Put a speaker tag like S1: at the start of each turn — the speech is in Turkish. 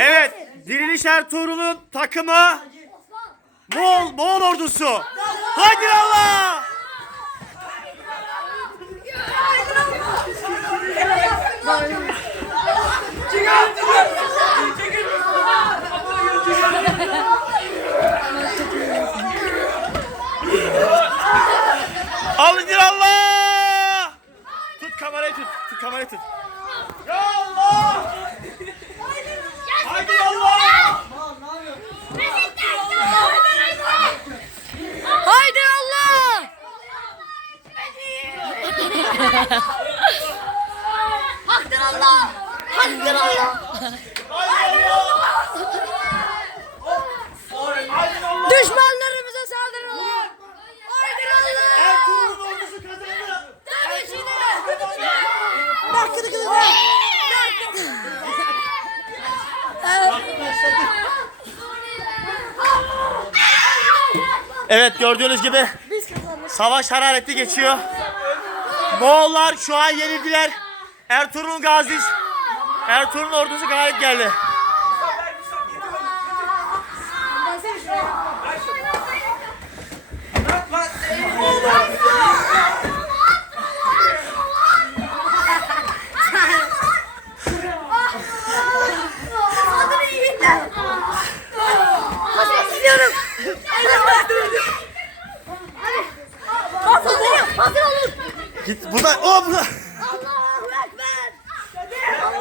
S1: Evet. Diriliş Ertuğrul'un takımı Moğol, Moğol ordusu. Haydi Allah! Alın Allah! Tut kamerayı tut. Tut kamerayı tut. Ya Allah! Haydi Allah!
S2: Haydi Allah! Hakkın Allah! Hakkın Allah! Düşmanlarımıza saldırın Allah! Haydi Allah!
S1: Ertuğrul'un ordusu kazandı. Tabii ki de!
S2: Bak!
S1: Evet gördüğünüz gibi savaş hararetli geçiyor. Moğollar şu an yenildiler. Ertuğrul Gazi Ertuğrul ordusu galip geldi.
S2: Saldırı yiğitler. Kaçmak istiyorum. Kaçmak istiyorum.
S1: 不在，哦，不是。